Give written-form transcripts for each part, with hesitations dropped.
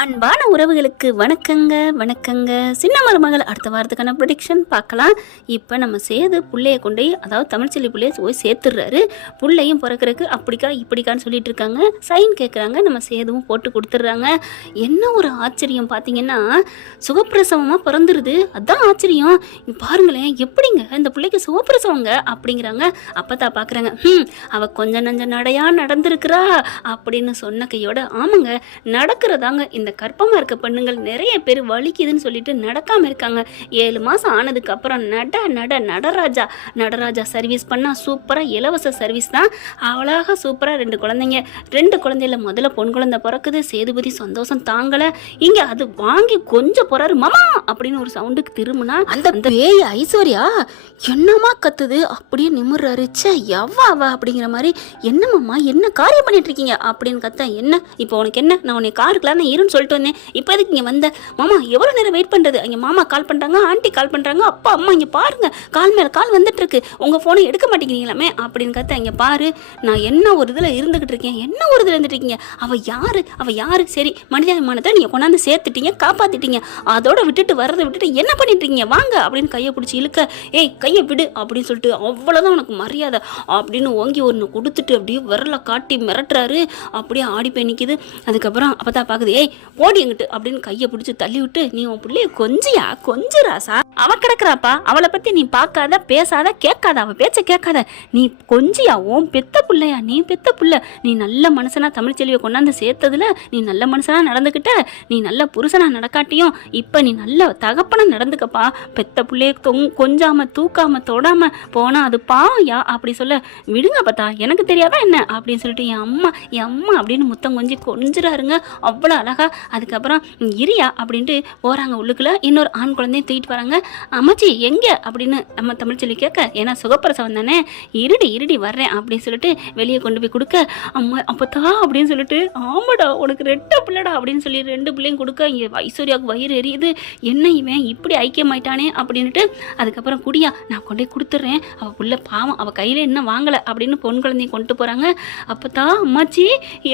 அன்பான உறவுகளுக்கு வணக்கங்க. சின்ன மருமகள் அடுத்த வாரத்துக்கான ப்ரொடிக்ஷன் பார்க்கலாம். இப்போ நம்ம சேது பிள்ளைய கொண்டு அதாவது தமிழ்ச்செல்வி பிள்ளைய போய் சேர்த்துடுறாரு. பிள்ளையும் பிறக்கிறதுக்கு அப்படிக்கா இப்படிக்கான்னு சொல்லிட்டு இருக்காங்க. சைன் கேட்குறாங்க. நம்ம சேதுவும் போட்டு கொடுத்துட்றாங்க. என்ன ஒரு ஆச்சரியம் பார்த்தீங்கன்னா, சுகப்பிரசவமாக பிறந்துருது. அதுதான் ஆச்சரியம். பாருங்களேன், எப்படிங்க இந்த பிள்ளைக்கு சுகப்பிரசவங்க அப்படிங்கிறாங்க. அப்போ தான் பார்க்குறாங்க, அவள் கொஞ்சம் நஞ்ச நடையா நடந்திருக்கிறா அப்படின்னு சொன்ன கையோட, ஆமாங்க நடக்கிறதாங்க. இந்த கர்ப்பமாக இருக்க பெண்ணுங்கள் நிறைய பேர் வலிக்குதுன்னு சொல்லிட்டு நடக்காமல் இருக்காங்க. 7 மாதம் ஆனதுக்கப்புறம் நடராஜா சர்வீஸ் பண்ணால் சூப்பராக இலவச சர்வீஸ் தான். அழகாக சூப்பராக 2 குழந்தையில முதல்ல பொன் குழந்தை பிறக்குது. சேதுபதி சந்தோஷம் தாங்கலை. இங்கே அது வாங்கி கொஞ்சம் போறாரு. மாமா அப்படின்னு ஒரு சவுண்டுக்கு திரும்பினா அந்த பேய் ஐஸ்வர்யா என்னமா கத்துது. அப்படியே நிமிர்றாரு. எவ்வா அப்படிங்கிற மாதிரி, என்ன மாமா என்ன காரியம் பண்ணிட்டு இருக்கீங்க அப்படின்னு கத்த. என்ன இப்போ உனக்கு என்ன, நான் உன்னை காருக்கெல்லாம் இருன்னு சொல்லிட்டு வந்தேன். இப்போ எதுக்கு இங்கே வந்த? மாமா எவ்வளோ நேரம் வெயிட் பண்ணுறது? அங்கே மாமா கால் பண்ணுறாங்க, ஆண்டி கால் பண்ணுறாங்க, அப்பா அம்மா இங்கே பாருங்க கால் மேலே கால் வந்துட்டு இருக்கு, உங்கள் ஃபோனை எடுக்க மாட்டேங்கிறீங்களாமே அப்படின்னு கத்த. இங்கே பாரு, நான் என்ன ஒரு இதில் இருந்துகிட்டு இருக்கேன், என்ன ஒரு இதில் இருந்துட்டு இருக்கீங்க. அவள் யாரு சரி, மனிதாபிமானத்தை நீங்கள் கொண்டாந்து சேர்த்துட்டீங்க, காப்பாற்றிட்டீங்க. அதோட விட்டுட்டு என்ன பண்ணிட்டு இருக்கீங்க, வாங்க அப்படின்னு கையை பிடிச்சி இழுக்க, ஏய் கையை விடு அப்படின்னு சொல்லிட்டு, அவ்வளோதான் உனக்கு மரியாதை அப்படின்னு ஓங்கி ஒன்று கொடுத்துட்டு அப்படியே விரலை காட்டி மிரட்டுறாரு. அப்படியே ஆடி போய் நிற்கிது. அதுக்கப்புறம் அப்போ தான் பார்க்குது, ஏய் போடி எங்கிட்டு அப்படின்னு கையை பிடிச்சி தள்ளி விட்டு, நீ உன் பிள்ளைய கொஞ்ச ராசா, அவ கிடக்குறாப்பா, அவளை பற்றி நீ பார்க்காத, பேசாத, கேட்காத, அவள் பேச்ச கேட்காத, நீ கொஞ்சியா, உன் பெத்த பிள்ளையா, நீ பெத்த பிள்ளை, நீ நல்ல மனுஷனா தமிழ்ச்செல்வியை கொண்டாந்து சேர்த்ததுல நீ நல்ல மனுஷனா நடந்துக்கிட்ட, நீ நல்ல புருஷனா நடக்காட்டியும் இப்போ நீ நல்ல தகப்பனா நடந்துக்கப்பா. பெத்த பிள்ளைய கொஞ்சாம தூக்காம தொடாம போனா அது பாவம்யா அப்படி சொல்ல, விடுங்க பார்த்தா எனக்கு தெரியாதா என்ன அப்படின்னு சொல்லிட்டு, என் அம்மா அப்படின்னு முத்தம் கொஞ்சிறாருங்க. அவ்வளோ அழகா. அதுக்கப்புறம் இரியா அப்படின்ட்டு போகிறாங்க உள்ளுக்குள்ள. இன்னொரு ஆண் குழந்தையும் தூக்கிட்டு வராங்க. அம்மாச்சி எங்கே அப்படின்னு நம்ம தமிழ்ச்செல்வி கேட்க, ஏன்னா சுகப்பிரசவம் தானே, இருடி வர்றேன் அப்படின்னு சொல்லிட்டு வெளியே கொண்டு போய் கொடுக்க, அம்மா அப்பத்தா அப்படின்னு சொல்லிட்டு, ஆமாடா உனக்கு 2 பிள்ளைடா அப்படின்னு சொல்லி 2 பிள்ளையும் கொடுக்க, இங்கே ஐஸ்வர்யாவுக்கு வயிறு எரியுது. என்ன இவன் இப்படி ஐக்கியமாயிட்டானே அப்படின்ட்டு, அதுக்கப்புறம் குடியா நான் கொண்டே கொடுத்துட்றேன், அவள் புள்ள பாவம், அவள் கையில் என்ன வாங்கலை அப்படின்னு பொன் குழந்தைய கொண்டு போகிறாங்க. அப்போத்தா அம்மாச்சி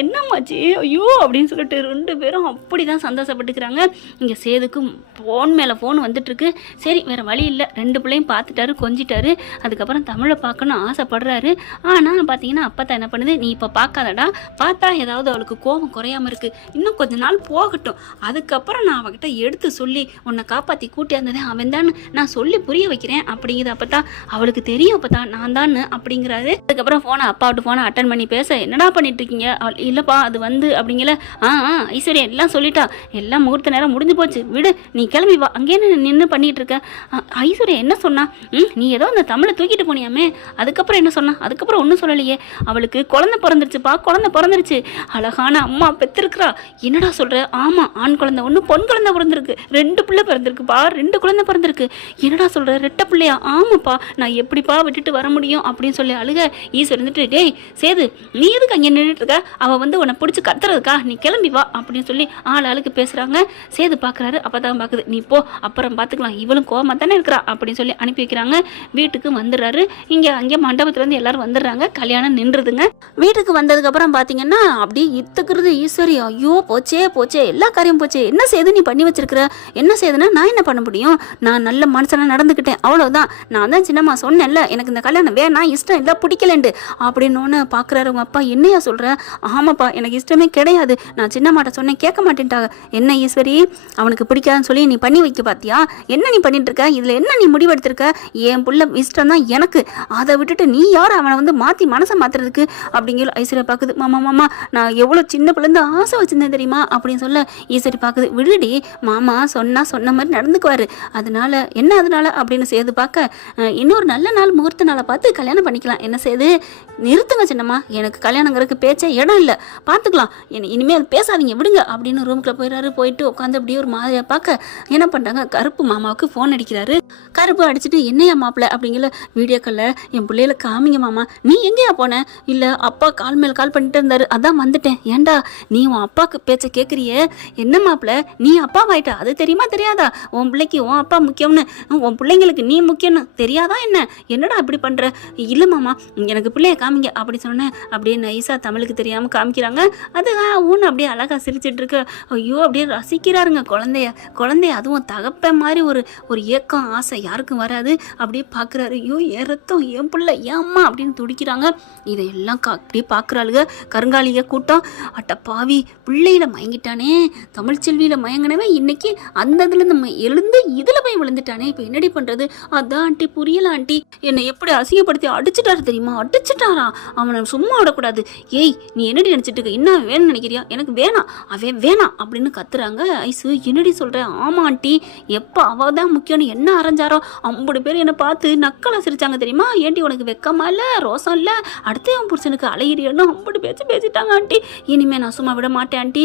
என்னம்மாச்சி ஐயோ அப்படின்னு சொல்லிட்டு 2 பேரும் அப்படி தான் சந்தோஷப்பட்டுக்கிறாங்க. இங்கே சேதுக்கும் ஃபோன் மேலே ஃபோன் வந்துட்டுருக்கு. சரி வேறு வழி இல்லை, 2 பிள்ளையும் பார்த்துட்டாரு, கொஞ்சிட்டாரு. அதுக்கப்புறம் தமிழை பார்க்கணும் ஆசைப்படுறாரு. ஆனால் பார்த்தீங்கன்னா அப்போ என்ன பண்ணுது, நீ இப்போ பார்க்காதடா, பார்த்தா ஏதாவது அவளுக்கு கோபம் குறையாமல் இருக்குது, இன்னும் கொஞ்ச நாள் போகட்டும், அதுக்கப்புறம் நான் அவகிட்ட எடுத்து சொல்லி உன்னை காப்பாற்றி கூட்டியாந்ததே அவன் தான், நான் சொல்லி புரிய வைக்கிறேன் அப்படிங்குது. அப்போ தான் அவளுக்கு தெரியும், அப்போ தான் நான் தான் அப்படிங்கிறாரு. அதுக்கப்புறம் அப்பாவிட்டு ஃபோனை அட்டன் பண்ணி பேச, என்னடா பண்ணிட்டு இருக்கீங்க? இல்லைப்பா அது வந்து அப்படிங்கல, ஐஸ்வர்யா எல்லாம் சொல்லிட்டா, எல்லாம் முகூர்த்த நேரம் முடிஞ்சு போச்சு, விடு நீ கிளம்பி வா, அங்கேயே நின்று பண்ணிட்டு இருக்க. ஐஸ்வர்யா என்ன சொன்னா? நீ ஏதோ அந்த தமிழை தூக்கிட்டு போனியாமே, அதுக்கப்புறம் என்ன சொன்னா? அதுக்கப்புறம் ஒன்றும் சொல்லலையே, அவளுக்கு குழந்தை பிறந்துருச்சுப்பா, குழந்தை பிறந்துருச்சு, அழகான அம்மா பெற்றிருக்கிறா. என்னடா சொல்ற? ஆமா, ஆண் குழந்தை ஒன்று, பொன் குழந்தை பிறந்திருக்கு, 2 பிள்ளை பிறந்திருக்குப்பா, 2 குழந்தை பிறந்திருக்கு. என்னடா சொல்ற, 2 பிள்ளையா? ஆமாப்பா, நான் எப்படிப்பா விட்டுட்டு வர முடியும் அப்படின்னு சொல்லி அழுக. ஈஸ்வர் இருந்துட்டு, டேய் சேது நீ எதுக்கு அங்கே நின்றுட்டு இருக்க, அவள் வந்து உன்னை பிடிச்சி கத்துறதுக்கா, நீ கிளம்பி வா அப்படின்னு சொல்லி ஆளுக்கு பேசுகிறாங்க. சேது பார்க்குறாரு. அப்போ தான் பார்க்குது, நீ போ அப்புறம் பார்த்துக்கலாம், இவளும் கோவமாக தானே இருக்கிறா அப்படின்னு சொல்லி அனுப்பி வைக்கிறாங்க. வீட்டுக்கு வந்துடுறாரு. அங்கே மண்டபத்துலேருந்து எல்லாரும் வந்துடுறாங்க. கல்யாணம் நின்றுதுங்க. வீட்டுக்கு வந்ததுக்கப்புறம் பார்த்தீங்கன்னா அப்படியே இத்துக்கிறது ஈஸ்வரி. ஐயோ போச்சே எல்லா காரியம் போச்சே, என்ன செய்து நீ பண்ணி வச்சிருக்கிற, என்ன செய்யுதுன்னா நான் என்ன பண்ண முடியும், நான் நல்ல மனுஷனாக நடந்துக்கிட்டேன் அவ்வளோதான், நான் தான் சின்னம்மா சொன்னேன்ல எனக்கு இந்த கல்யாணம் வேணாம், இஷ்டம் இல்லை, பிடிக்கலண்டு அப்படின்னு பார்க்குறாரு. உங்கள் அப்பா என்னையா சொல்கிற? ஆமாப்பா எனக்கு இஷ்டமே கிடையாது, நான் சின்னம்மாட்ட சொன்னேன் கேட்க மாட்டேன்ட்டாங்க. என்ன ஈஸ்வரி அவனுக்கு பிடிக்காதுன்னு சொல்லி நீ பண்ணி வைக்க பார்த்தியா, என்ன நீ பண்ணிட்டு இருக்க, இதில் என்ன நீ முடிவெடுத்திருக்க, என் புள்ள இஷ்டம் தான் எனக்கு, அதை விட்டுட்டு நீ யார் அவனை வந்து மாற்றி மனசை மாற்றுறதுக்கு அப்படிங்கிற. ஐஸ்வர்யா பார்க்குது, மாமா நான் எவ்வளோ சின்ன பிள்ளைந்து ஆசை வச்சுருந்தேன் தெரியுமா அப்படின்னு சொல்ல, ஈஸ்வரி பார்க்குது, விடுடி மாமா சொன்ன மாதிரி நடந்துக்குவார், அதனால அப்படின்னு சேது பார்க்க, இன்னொரு நல்ல நாள் முகூர்த்த நாளை பார்த்து கல்யாணம் பண்ணிக்கலாம், என்ன செய்து நிறுத்துங்க சின்னம்மா, எனக்கு கல்யாணங்கிறதுக்கு பேச்சே இடம் இல்லை, பார்த்துக்கலாம், இனிமேல் பேசாதீங்க விடுங்க அப்படின்னு ரூமுக்குள்ள போயிடுறாரு. போயிட்டு உட்காந்து அப்படியே ஒரு மாதிரியா பார்க்க, என்ன பண்ணுறாங்க, கருப்பு மாமாவுக்கு ஃபோன் அடிக்கிறாரு. கருப்பு அடிச்சுட்டு, என்னையா மாப்பிள்ள அப்படிங்கிற, வீடியோ காலில் என் பிள்ளையில காமிங்க மாமா, நீ எங்கேயா போன? இல்லை அப்பா கால் மேல் கால் பண்ணிட்டு இருந்தாரு, அதான் வந்துட்டேன். ஏண்டா நீ உன் அப்பாவுக்கு பேச்சை கேட்குறியே, என்ன மாப்பிள்ள நீ அப்பாவாயிட்டா, அது தெரியுமா தெரியாதா, உன் பிள்ளைக்கு உன் அப்பா முக்கியம்னு, உன் பிள்ளைங்களுக்கு நீ முக்கியம்னு தெரியாதா என்ன, என்னடா இப்படி பண்ணுற? இல்லை மாமா எனக்கு பிள்ளைய காமிங்க அப்படி சொன்னேன். அப்படியே நைஸாக தமிழுக்கு தெரியாமல் காமிக்கிறாங்க. அது ஊன்னு அப்படியே அழகாக சிரிச்சிட்டு இருக்கு. இருக்க ஐயோ அப்படியே ரசிக்கிறாருங்க குழந்தைய அதுவும் தகப்பன் மாதிரி ஒரு ஏக்கம் ஆசை யாருக்கும் வராது. அப்படியே பார்க்குறாரு, ஐயோ என் ரத்தம் என் பிள்ளை ஏன் அம்மா அப்படின்னு துடிக்கிறாங்க. இதையெல்லாம் அப்படியே பார்க்குறாளுங்க கருங்காலிக கூட்டம். அட்ட பாவி பிள்ளையில மயங்கிட்டானே, தமிழ்ச்செல்வியில் மயங்கினவன் இன்னைக்கு அந்த இதில் நம்ம எழுந்து இதில் போய் விழுந்துட்டானே, இப்போ என்னடி பண்ணுறது? அதான் ஆண்டி புரியல ஆண்டி, என்னை எப்படி அசிங்கப்படுத்தி அடிச்சுட்டாரு தெரியுமா? அடிச்சுட்டாரா? அவனை சும்மா விடக்கூடாது. ஏய் நீ என்னடி நினச்சிட்டு இருக்க? என்ன வேணும்னு நினைக்கிறியா? எனக்கு வேணாம், அவன் வேணாம் அப்படின்னு கத்துறாங்க. ஐசு என்னடி சொல்கிறேன்? ஆமா ஆண்டி, எப்போ அவள் தான் முக்கியம்னு என்ன அரைஞ்சாரோ 50 பேர் என்னை பார்த்து நக்கலை சிரிச்சாங்க தெரியுமா? ஏன்டி உனக்கு வெக்கமா இல்லை, ரோசம் இல்லை, அடுத்த என் புருஷனுக்கு அலையிறியன்னு 50 பேசிட்டாங்க ஆண்டி. இனிமேல் நான் சும்மா விட மாட்டேன் ஆண்டி.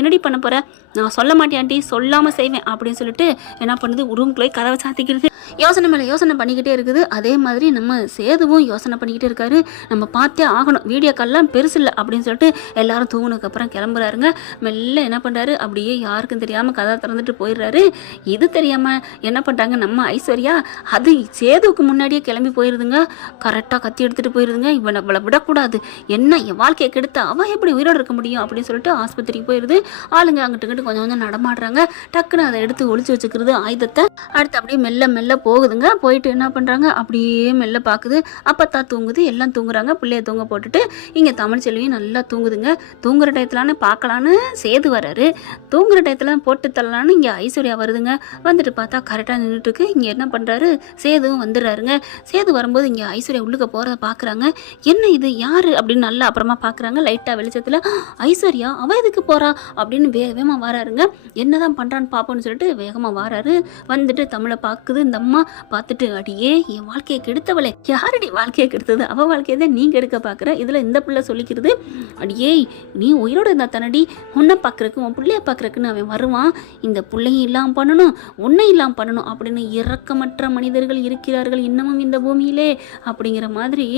என்னடி பண்ண போற? நான் சொல்ல மாட்டேன் ஆண்டி, சொல்லாமல் செய்வேன் அப்படின்னு சொல்லிட்டு என்ன பண்ணுது, ரூம்குள்ளே கதவை சாத்திக்கிறது. யோசனை மேலே யோசனை பண்ணிக்கிட்டே இருக்குது. அதே மாதிரி நம்ம சேதுவும் யோசனை பண்ணிக்கிட்டே இருக்காரு. நம்ம பார்த்தே ஆகணும், வீடியோ கால்லாம் பெருசு இல்லை அப்படின்னு சொல்லிட்டு எல்லாரும் தூங்கினதுக்கப்புறம் கிளம்புறாருங்க. மெல்ல என்ன பண்ணுறாரு, அப்படியே யாருக்கும் தெரியாமல் கதை திறந்துட்டு போயிடுறாரு. இது தெரியாமல் என்ன பண்ணுறாங்க நம்ம ஐஸ்வர்யா, அது சேதுவுக்கு முன்னாடியே கிளம்பி போயிடுதுங்க. கரெக்டாக கத்தி எடுத்துகிட்டு போயிடுதுங்க. இவளை விடக்கூடாது, என்ன என் வாழ்க்கையை கெடுத்த அவள் எப்படி உயிரோடு இருக்க முடியும் அப்படின்னு சொல்லிட்டு ஆஸ்பத்திரிக்கு போயிடுது. ஆளுங்க அங்கிட்டு கொஞ்சம் கொஞ்சம் நடமாடுறாங்க. டக்குன்னு அதை எடுத்து ஒளிச்சு வச்சுக்கிறது ஆயுதத்தை. அடுத்து அப்படியே மெல்ல போகுதுங்க. போயிட்டு என்ன பண்ணுறாங்க, அப்படியே மெல்ல பார்க்குது. அப்பத்தா தூங்குது, எல்லாம் தூங்குறாங்க. பிள்ளைய தூங்க போட்டுட்டு இங்கே தமிழ்ச்செல்வியும் நல்லா தூங்குதுங்க. தூங்குற டயத்துலான்னு பார்க்கலான்னு சேது வராரு. தூங்குற டயத்தில் போட்டு தள்ளலான்னு இங்கே ஐஸ்வர்யா வருதுங்க. வந்துட்டு பார்த்தா கரெக்டாக நின்றுட்டுருக்கு. இங்கே என்ன பண்ணுறாரு, சேதுவும் வந்துடுறாருங்க. சேது வரும்போது இங்கே ஐஸ்வர்யா உள்ளுக்க போகிறத பார்க்குறாங்க. என்ன இது யார் அப்படின்னு நல்லா அப்புறமா பார்க்குறாங்க. லைட்டாக வெளிச்சத்தில் ஐஸ்வர்யா அவள் எதுக்கு போகிறா அப்படின்னு வேகமாக வராருங்க. என்னதான் பண்ணுறான்னு பார்ப்போன்னு சொல்லிட்டு வேகமாக வராரு. வந்துட்டு தமிழை பார்க்குது. இந்த அம்மா பார்த்துட்டு, அடியே என் வாழ்க்கையை கெடுத்தவளே, யாரடி வாழ்க்கையை கெடுத்தது? அவள் வாழ்க்கையை தான் நீ கெடுக்க பார்க்குற. இதில் இந்த பிள்ளை சொல்லிக்கிறது, அடியே நீ உயிரோடு இருந்தா தனடி உன்னை பார்க்குறக்கு உன் பிள்ளைய பார்க்குறக்குன்னு அவன் வருவான். இந்த பிள்ளையும் இல்லாமல் பண்ணணும், உன்னை இல்லாமல் பண்ணணும் அப்படின்னு இரக்கமற்ற மனிதர்கள் இருக்கிறார்கள் இன்னமும் இந்த பூமியிலே அப்படிங்கிற மாதிரி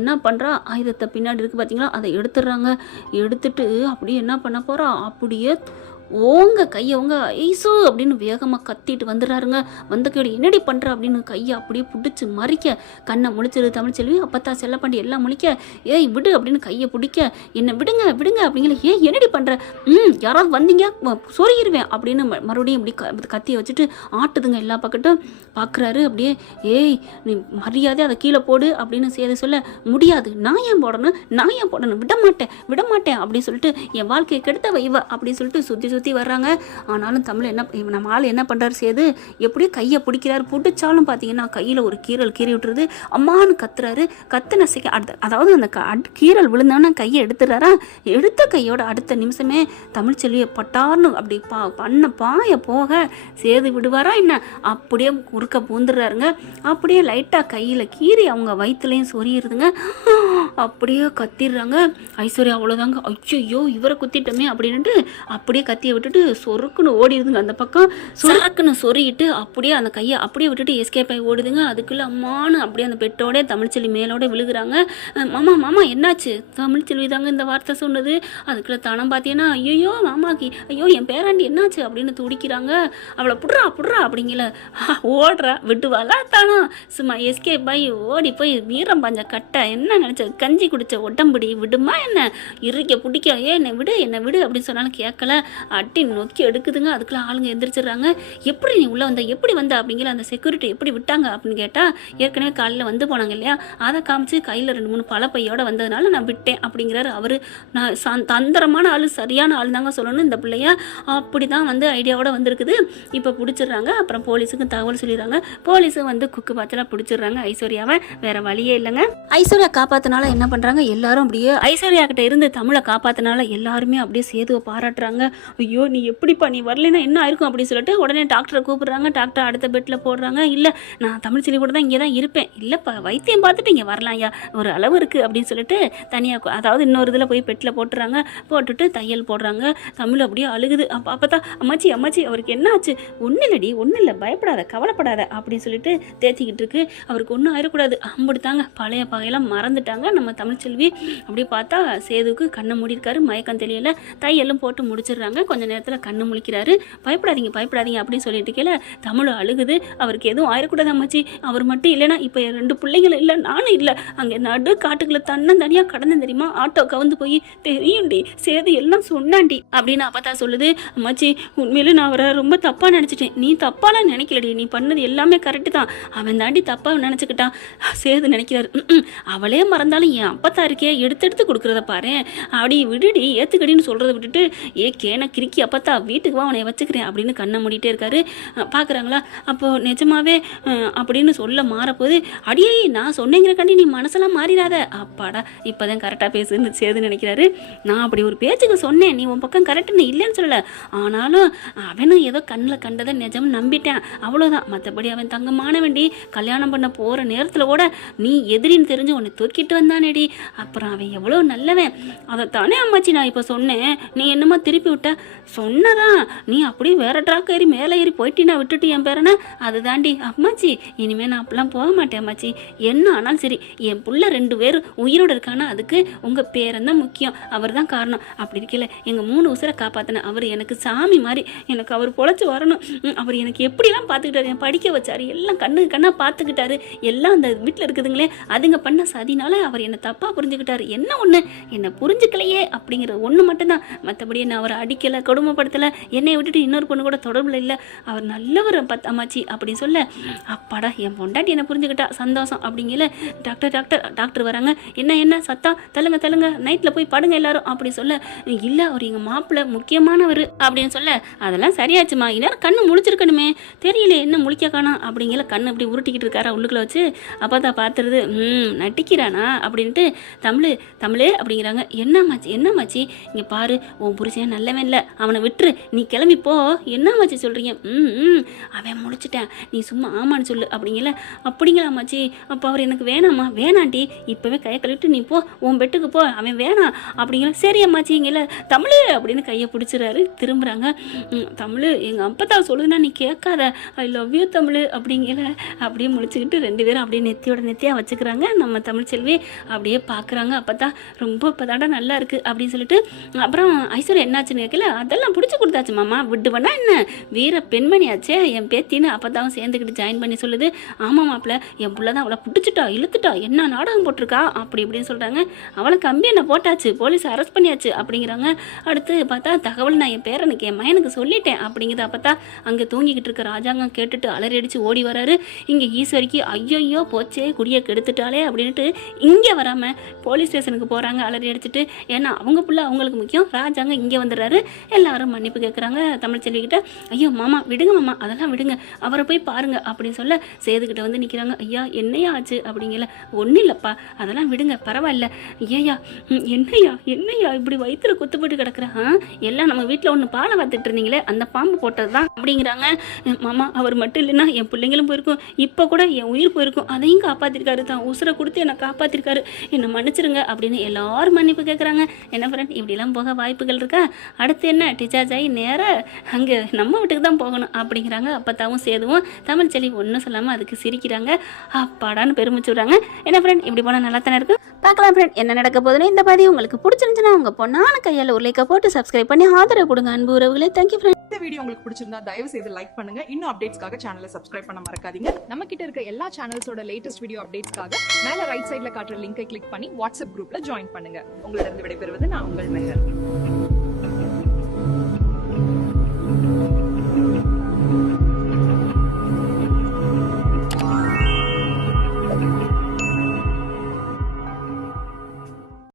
என்ன பண்ணுறா, ஆயுதத்தை பின்னாடி இருக்குது பார்த்தீங்களா, அதை எடுத்துடுறாங்க. எடுத்துட்டு அப்படியே என்ன பண்ண போகிறா, அப்படியே ஓங்க கையை ஓங்க ஐசு அப்படின்னு வேகமாக கத்திட்டு வந்துடுறாருங்க. வந்த கையோட என்னடி பண்ணுற அப்படின்னு கையை அப்படியே பிடிச்சி மறிக்க, கண்ணை முழிச்சிரு தமிழ்ச்செல்வி. அப்பத்தா செல்லப்பாண்டி எல்லாம் முழிக்க, ஏய் விடு அப்படின்னு கையை பிடிக்க, என்னை விடுங்க அப்படிங்கிற. என்னடி பண்ணுற? யாராவது வந்தீங்க சொருகிடுவேன் அப்படின்னு மறுபடியும் இப்படி கத்தியை வச்சுட்டு ஆட்டுதுங்க. எல்லா பக்கட்டும் பார்க்குறாரு. அப்படியே ஏய் நீ மரியாதை அதை கீழே போடு அப்படின்னு சேது சொல்ல, முடியாது, நான் ஏன் போடணும், விட மாட்டேன் அப்படின்னு சொல்லிட்டு என் வாழ்க்கையை கெடுத்தவ இவ அப்படின்னு சொல்லிட்டு சுற்றி வர்றாங்க. ஆனாலும் தமிழ் நம்ம ஆள் என்ன பண்ணுறாரு, சேது எப்படியும் கையை பிடிக்கிறாரு. பிடிச்சாலும் பார்த்தீங்கன்னா கையில் ஒரு கீறி விட்டுருது. அம்மானு கத்துறாரு. கத்துன அதாவது அந்த கீறல் விழுந்தோன்னே கையை எடுத்துடுறாரா. எடுத்த கையோட அடுத்த நிமிஷமே தமிழ்ச்செல்வியை பட்டார்னு அப்படி பாய போக சேது விடுவாரா என்ன, அப்படியே குறுக்க பூந்துடுறாருங்க. அப்படியே லைட்டாக கையில் கீறி அவங்க வயிற்றுலையும் சொரியிருதுங்க. அப்படியே கத்திடுறாங்க. ஐஸ்வர்யா அவ்வளோதாங்க, ஐயோ இவரை குத்திட்டோமே அப்படின்ட்டு அப்படியே கத்தியை விட்டுட்டு சொருக்குன்னு ஓடிடுதுங்க. அந்த பக்கம் சொரக்குன்னு சொருகிட்டு அப்படியே அந்த கையை அப்படியே விட்டுட்டு எஸ்கேப் ஆகி ஓடுதுங்க. அதுக்குள்ளே அம்மானு அப்படியே அந்த பெட்டோட தமிழ்ச்செல்வி மேலோட விழுகிறாங்க. மாமா என்னாச்சு? தமிழ்ச்செல்வி தாங்க இந்த வார்த்தை சொன்னது. அதுக்குள்ளே தனம் பார்த்தீங்கன்னா, ஐயோ மாமாக்கு, ஐயோ என் பேராண்டி என்னாச்சு அப்படின்னு துடிக்கிறாங்க. அவளை புடுறா அப்படிங்கல ஓடுறா. விட்டுவாளா தானா? சும்மா எஸ்கேப் ஆகி ஓடி போய் வீரம் பாஞ்ச கட்டை என்ன நினச்ச, கஞ்சி குடிச்ச உடம்புடி விடுமா என்ன, இருக்க பிடிக்க, என்னை விடு அப்படின்னு சொன்னாலும் கேட்கல. அட்டி நோக்கி எடுக்குதுங்க. அதுக்குள்ள ஆளுங்க எந்திரிச்சிடுறாங்க. எப்படி நீ உள்ளே வந்த, எப்படி வந்த அப்படிங்கிற அந்த செக்யூரிட்டி எப்படி விட்டாங்க அப்படின்னு கேட்டால், ஏற்கனவே காலையில் வந்து போனாங்க இல்லையா, அதை காமிச்சு கையில் 2-3 பழப்பையோட வந்ததுனால நான் விட்டேன் அப்படிங்கிறாரு அவரு. நான் தந்திரமான ஆள், சரியான ஆள் தாங்க சொல்லணும் இந்த பிள்ளைய. அப்படி தான் வந்து ஐடியாவோட வந்திருக்குது. இப்போ பிடிச்சிடுறாங்க. அப்புறம் போலீஸுக்கு தகவல் சொல்லிடுறாங்க. போலீஸும் வந்து குக்கு பாத்தெல்லாம் பிடிச்சிடுறாங்க ஐஸ்வர்யாவை. வேற வழியே இல்லைங்க. ஐஸ்வர்யா காப்பாத்தினால என்ன பண்றாங்க எல்லாரும், அப்படியே ஐஸ்வர்யா கிட்ட இருந்து தமிழை காப்பாத்தினால எல்லாருமே அப்படியே சேதுவை பாராட்டுறாங்க. ஐயோ நீ எப்படிப்பா, நீ வரலைன்னா என்ன ஆயிருக்கும் அப்படின்னு சொல்லிட்டு உடனே டாக்டரை கூப்பிடுறாங்க. டாக்டர் அடுத்த பெட்டில் போடுறாங்க. இல்லை நான் தமிழ்ச்செல்வி கூட தான் இங்கே தான் இருப்பேன், இல்லைப்பா வைத்தியம் பார்த்துட்டு இங்கே வரலாம் ஐயா, ஒரு அளவு இருக்குது அப்படின்னு சொல்லிட்டு தனியாக அதாவது இன்னொரு இதில் போய் பெட்டில் போட்டுறாங்க. போட்டுட்டு தையல் போடுறாங்க. தமிழ் அப்படியே அழுகுது. அப்போ தான் அம்மாச்சி அவருக்கு என்ன ஆச்சு? ஒன்றும் இல்லை பயப்படாத, கவலைப்படாத அப்படின்னு சொல்லிட்டு தேத்திக்கிட்டு இருக்கு. அவருக்கு ஒன்றும் ஆயிடக்கூடாது அப்படித்தாங்க. பழைய பகையெல்லாம் மறந்துட்டாங்க நம்ம தமிழ்ச்செல்வி. அப்படி பார்த்தா சேதுவுக்கு கண்ணை மூடிருக்காரு, மயக்கம் தெரியல. தையெல்லாம் போட்டு முடிச்சிடுறாங்க. கொஞ்சம் கொஞ்ச நேரத்தில் கண்ணு முழிக்கிறாரு. பயப்படாதீங்க பயப்படாதீங்க அப்படின்னு சொல்லிட்டு கேள தமிழ் அழுகுது. அவருக்கு எதுவும் ஆயிடக்கூடாது அம்மாச்சி, அவர் மட்டும் இல்லைன்னா இப்போ 2 பிள்ளைங்களும் இல்லை, நானும் இல்லை, அங்கே நடு காட்டுக்குள்ள தனியாக கடந்தேன் தெரியுமா, ஆட்டோ கவுந்து போய் தெரியும்டி சேது எல்லாம் சொன்னாண்டி அப்படின்னு அப்பத்தா சொல்லுது. அம்மாச்சி உண்மையிலே நான் அவரை ரொம்ப தப்பாக நினச்சிட்டேன். நீ தப்பாலாம் நினைக்கலடி, நீ பண்ணது எல்லாமே கரெக்டு தான், அவன் தாண்டி தப்பாக நினச்சிக்கிட்டான் சேது நினைக்கிறாரு. அவளே மறந்தாலும் என் அப்பத்தா இருக்கே எடுத்து கொடுக்குறத பாரு, அப்படி விடுடி ஏற்றுக்கடின்னு சொல்கிறத விட்டுட்டு கேன கிறுக்கி அப்பத்தா வீட்டுக்கு வா அவனை வச்சுக்கிறேன் அப்படின்னு கண்ணை மூடிட்டே இருக்காரு. பார்க்குறாங்களா அப்போது நிஜமாவே அப்படின்னு சொல்ல மாறப்போது, அடியே நான் சொன்னேங்கிறக்காண்டி நீ மனசெல்லாம் மாறிடாத, அப்பாடா இப்போதான் கரெக்டாக பேசுன்னு சேது நினைக்கிறாரு. நான் அப்படி ஒரு பேச்சுக்கு சொன்னேன், நீ உன் பக்கம் கரெக்டுன்னு இல்லைன்னு சொல்லலை, ஆனாலும் அவனும் ஏதோ கண்ணில் கண்டதை நிஜம் நம்பிட்டேன் அவ்வளோதான், மற்றபடி அவன் தங்கமான வேண்டி கல்யாணம் பண்ண போகிற நேரத்தில் கூட நீ எதிரின்னு தெரிஞ்சு உன்னை தூக்கிட்டு வந்தானேடி, அப்புறம் அவன் எவ்வளோ நல்லவன், அதைத்தானே அம்மாச்சி நான் இப்போ சொன்னேன், நீ என்னமா திருப்பி விட்ட, சொன்னதான் நீ அப்படியே வேற ட்ராக் ஏறி மேலே ஏறி போயிட்டினா விட்டுட்டு என் பேரனை, அது தாண்டி அம்மாச்சி இனிமேல் நான் அப்படிலாம் போக மாட்டேன் அம்மாச்சி, என்ன ஆனாலும் சரி என் புள்ள 2 பேர் உயிரோடு இருக்கானா அதுக்கு உங்கள் பேரன் தான் முக்கியம், அவர் தான் காரணம், அப்படி இருக்கல எங்கள் 3 உசுரை காப்பாற்றின அவர் எனக்கு சாமி மாதிரி, எனக்கு அவர் பொழைச்சி வரணும், அவர் எனக்கு எப்படிலாம் பார்த்துக்கிட்டாரு, என் படிக்க வச்சாரு, எல்லாம் கண்ணாக பார்த்துக்கிட்டாரு, எல்லாம் அந்த வீட்டில் இருக்குதுங்களே அதுங்க பண்ண சதினால அவர் என்னை தப்பாக புரிஞ்சுக்கிட்டாரு, என்ன ஒன்று என்னை புரிஞ்சுக்கலையே அப்படிங்கிறது ஒன்று மட்டும்தான், மற்றபடி என்ன அவரை அடிக்கலை கொடுமைப்படுத்தலை, என்னை விட்டுட்டு இன்னொரு பொண்ணு கூட தொடர்பில் இல்லை, அவர் நல்லவர் அம்மாச்சி அப்படின்னு சொல்ல, அப்பாடா என் பொண்டாட்டி என்ன புரிஞ்சுக்கிட்டா சந்தோஷம் அப்படிங்கல. டாக்டர் வராங்க, என்ன சத்தா தள்ளுங்க நைட்டில் போய் படுங்க எல்லாரும் அப்படி சொல்ல, இல்லை அவர் எங்கள் மாப்பிள்ளை முக்கியமானவர் அப்படின்னு சொல்ல, அதெல்லாம் சரியாச்சுமா இந்நேரம் கண்ணு முழிச்சிருக்கணுமே, தெரியல என்ன முழிக்க காணோம் அப்படிங்கிற கண்ணு இப்படி உருட்டிக்கிட்டு இருக்காரா உள்ளுக்குள்ள வச்சு, அப்போ தான் பார்த்துருது நட்டிக்கிறானா அப்படின்ட்டு தமிழே அப்படிங்கிறாங்க. என்னம்மாச்சி இங்கே பாரு உன் புருஷன் நல்லவன் இல்லை, அவனை விட்டுரு நீ கிளம்பி போ, என்னம்மாச்சி சொல்கிறீங்க, அவன் முடிச்சிட்டேன் நீ சும்மா ஆமான்னு சொல்லு அப்படிங்களாம்மாச்சி, அப்போ அவர் எனக்கு வேணாண்டி இப்போவே கையை கழுவிட்டு நீ போ உன் பெட்டுக்கு போ, அவன் வேணாம் அப்படிங்கிற, சரி அம்மாச்சி இங்கே தமிழ் அப்படின்னு கையை பிடிச்சிறாரு. திரும்புகிறாங்க, தமிழ் எங்கள் அப்பத்தா சொல்லுதுன்னா நீ கேட்காத, ஐ லவ் யூ தமிழ் அப்படிங்கிற, அப்படியே முடிச்சுக்கிட்டு 2 பேரும் அப்படியே நெத்தியாக வச்சுக்கிறாங்க. நம்ம தமிழ் செல்வி அப்படியே பார்க்குறாங்க, அப்பத்தா ரொம்ப இப்போதாண்டா நல்லா இருக்குது அப்படின்னு சொல்லிட்டு, அப்புறம் ஐஸ்வர்யா என்னாச்சுன்னு கேட்கல, அதெல்லாம் பிடிச்சி கொடுத்தாச்சு மாமா விடுவேன்னா என்ன வீர பெண்மணியாச்சே என் பேத்தின்னு அப்பதாவும் சேர்ந்துக்கிட்டு ஜாயின் பண்ணி சொல்லுது. ஆமாம் மாப்பிள்ள என் புள்ள தான் அவளை பிடிச்சிட்டா இழுத்துட்டா என்ன நாடகம் போட்டிருக்கா அப்படி இப்படின்னு சொல்கிறாங்க. அவளை கம்பி என்ன போட்டாச்சு, போலீஸ் அரெஸ்ட் பண்ணியாச்சு அப்படிங்கிறாங்க. அடுத்து பார்த்தா தகவல் நான் என் பேரனுக்கு என் மயனுக்கு சொல்லிட்டேன் அப்படிங்கிறது. அப்போ அங்கே தூங்கிக்கிட்டு இருக்க ராஜாங்கம் கேட்டுட்டு அலறி அடித்து ஓடி வராரு. இங்கே ஈஸ்வரிக்கு ஐயோ போச்சே குடியை கெடுத்துட்டாலே அப்படின்ட்டு இங்கே வராமல் போலீஸ் ஸ்டேஷனுக்கு போகிறாங்க அலறி அடிச்சுட்டு. ஏன்னா அவங்க புள்ள அவங்களுக்கு முக்கியம். ராஜாங்க இங்கே வந்துடுறாரு. எல்லாரும் மன்னிப்பு கேட்குறாங்க தமிழ் செல்விக்கிட்ட. ஐயோ மாமா விடுங்க மாமா அதெல்லாம் விடுங்க, அவரை போய் பாருங்க அப்படின்னு சொல்ல சேதுக்கிட்ட வந்து நிற்கிறாங்க. ஐயா என்னையா ஆச்சு அப்படிங்கல. ஒன்றும் இல்லைப்பா அதெல்லாம் விடுங்க பரவாயில்ல. ஐயா என்னையா இப்படி வயிற்றுல குத்துப்பட்டு கிடக்குறா, எல்லாம் நம்ம வீட்டில் ஒன்று பாலை பார்த்துட்டு இருந்தீங்களே அந்த பாம்பு போட்டது தான் அப்படிங்கிறாங்க. மாமா அவர் மட்டும் இல்லைன்னா என் பிள்ளைங்களும் போயிருக்கும், இப்போ கூட என் உயிர் போயிருக்கும், அதையும் காப்பாற்றிருக்காரு, தான் உசுரை கொடுத்து என்னை காப்பாற்றிருக்காரு, என்னை மன்னிச்சிருங்க அப்படின்னு எல்லாரும் மன்னிப்பு கேட்குறாங்க. என்ன ஃப்ரெண்ட் இப்படிலாம் போக வாய்ப்புகள் இருக்கா? அடுத்து என்ன டிச்சார்ஜ் ஆகி நேராக அங்கே நம்ம வீட்டுக்கு தான் போகணும் அப்படிங்கிறாங்க. அப்பத்தாவும் சேதுவும் தமிழ் செல்வி ஒன்றும் சொல்லாமல் அதுக்கு சிரிக்கிறாங்க. அப்பாடான்னு பெருமிச்சு விடுறாங்க. என்ன ஃப்ரெண்ட் இப்படி போனால் நல்லா தானே இருக்கும். பார்க்கலாம் ஃப்ரெண்ட் என்ன நடக்க போதுன்னு. இந்த பதிவு உங்களுக்கு பிடிச்சிருந்துச்சுன்னா உங்கள் பொண்ணான கையால் ஒரு லைக்கை போட்டு சப்ஸ்கிரைப் பண்ணி ஆதரவு கொடுங்க அன்பு உறவுகளே. Thank you friend. இந்த வீடியோ உங்களுக்கு பிடிச்சிருந்தா தயவு செய்து லைக் பண்ணுங்க. இன்னும் அப்டேட்ஸ்க்காக சேனலை சப்ஸ்கிரைப் பண்ண மறக்காதீங்க. நம்ம கிட்ட இருக்க எல்லா சேனல்ஸோட லேட்டஸ்ட் வீடியோ அப்டேட்ஸ்க்காக மேல ரைட் சைடுல காட்டுற லிங்கை கிளிக் பண்ணி வாட்ஸ்அப் குரூப்ல ஜாயின் பண்ணுங்க. உங்களிடம் விடைபெறுவது நான் உங்கள் மெஹர்.